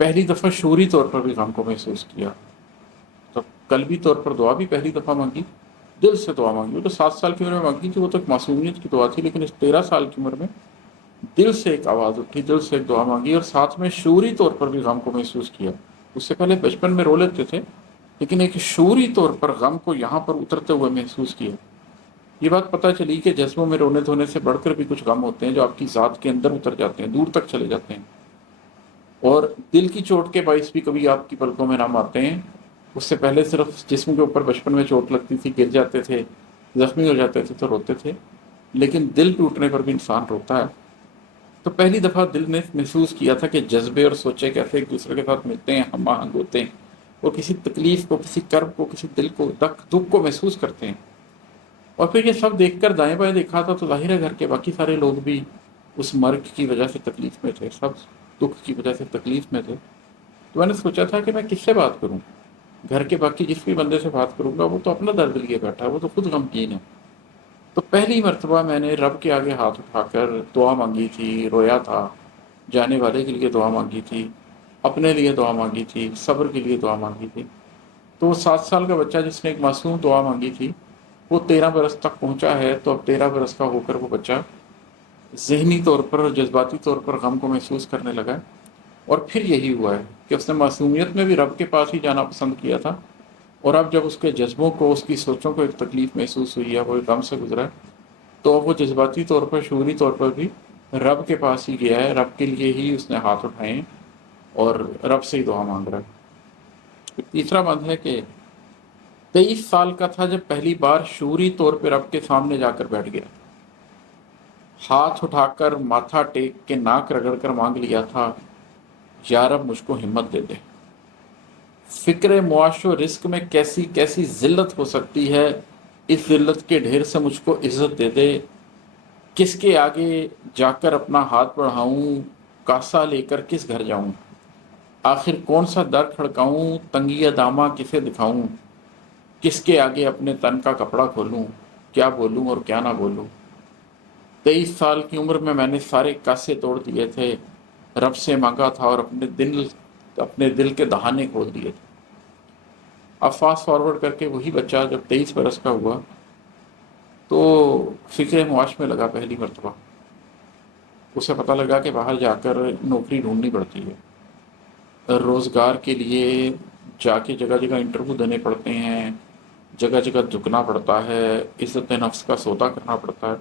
پہلی دفعہ شعوری طور پر بھی غم کو محسوس کیا، تو قلبی طور پر دعا بھی پہلی دفعہ مانگی، دل سے دعا مانگی. وہ تو 7 سال کی عمر میں مانگی تھی، وہ تو ایک معصومیت کی دعا تھی، لیکن اس 13 سال کی عمر میں دل سے ایک آواز اٹھی، دل سے ایک دعا مانگی، اور ساتھ میں شعوری طور پر بھی غم کو محسوس کیا. اس سے پہلے بچپن میں رو لیتے تھے، لیکن ایک شعوری طور پر غم کو یہاں پر اترتے ہوئے محسوس کیا. یہ بات پتہ چلی کہ جذبوں میں رونے دھونے سے بڑھ کر بھی کچھ غم ہوتے ہیں جو آپ کی ذات کے اندر اتر جاتے ہیں، دور تک چلے جاتے ہیں، اور دل کی چوٹ کے باعث بھی کبھی آپ کی پلکوں میں نام آتے ہیں. اس سے پہلے صرف جسم کے اوپر بچپن میں چوٹ لگتی تھی، گر جاتے تھے، زخمی ہو جاتے تھے تو روتے تھے، لیکن دل ٹوٹنے پر بھی انسان روتا ہے. تو پہلی دفعہ دل نے محسوس کیا تھا کہ جذبے اور سوچے کیسے ایک دوسرے کے ساتھ ملتے ہیں، ہم آہنگ ہوتے ہیں، اور کسی تکلیف کو، کسی کرب کو، کسی دل کو، دکھ کو محسوس کرتے ہیں. اور پھر یہ سب دیکھ کر دائیں بائیں دیکھا تھا تو ظاہر ہے گھر کے باقی سارے لوگ بھی اس مرگ کی وجہ سے تکلیف میں تھے، سب دکھ کی وجہ سے تکلیف میں تھے. تو میں نے سوچا تھا کہ میں کس سے بات کروں. گھر کے باقی جس بھی بندے سے بات کروں گا وہ تو اپنا درد لیے بیٹھا ہے، وہ تو خود غمگین ہے. تو پہلی مرتبہ میں نے رب کے آگے ہاتھ اٹھا کر دعا مانگی تھی، رویا تھا، جانے والے کے لیے دعا مانگی تھی، اپنے لیے دعا مانگی تھی، صبر کے لیے دعا مانگی تھی. تو وہ 7 سال کا بچہ جس نے ایک معصوم دعا مانگی تھی، وہ 13 برس تک پہنچا ہے. تو اب 13 برس کا ہو کر وہ بچہ ذہنی طور پر اور جذباتی طور پر غم کو محسوس کرنے لگا ہے. اور پھر یہی ہوا ہے کہ اس نے معصومیت میں بھی رب کے پاس ہی جانا پسند کیا تھا، اور اب جب اس کے جذبوں کو، اس کی سوچوں کو ایک تکلیف محسوس ہوئی ہے، وہ ایک غم سے گزرا ہے، تو اب وہ جذباتی طور پر، شعوری طور پر بھی رب کے پاس ہی گیا ہے، رب کے لیے ہی اس نے ہاتھ اٹھائے ہیں اور رب سے ہی دعا مانگ رہا ہے. تیسرا بند ہے کہ 23 سال کا تھا جب پہلی بار شعوری طور پہ رب کے سامنے جا کر بیٹھ گیا. ہاتھ اٹھا کر، ماتھا ٹیک کے، ناک رگڑ کر مانگ لیا تھا، یا رب مجھ کو ہمت دے دے. فکر معاش و رزق میں کیسی کیسی ذلت ہو سکتی ہے، اس ذلت کے ڈھیر سے مجھ کو عزت دے دے. کس کے آگے جا کر اپنا ہاتھ بڑھاؤں، کاسا لے کر کس گھر جاؤں. آخر کون سا در کھڑکاؤں، تنگی داماں کسے دکھاؤں. کس کے آگے اپنے تن کا کپڑا کھولوں، کیا بولوں اور کیا نہ بولوں. 23 سال کی عمر میں نے سارے کاسے توڑ دیے تھے، رب سے مانگا تھا، اور اپنے دل کے دہانے کھول دیے تھے. اب فاسٹ فارورڈ کر کے وہی بچہ جب 23 برس کا ہوا تو فکر معاش میں لگا پہلی مرتبہ. اسے پتہ لگا کہ باہر جا کر نوکری ڈھونڈنی پڑتی ہے، روزگار کے لیے جا کے جگہ جگہ انٹرویو دینے پڑتے ہیں، جگہ جگہ جھکنا پڑتا ہے، عزت نفس کا سودا کرنا پڑتا ہے.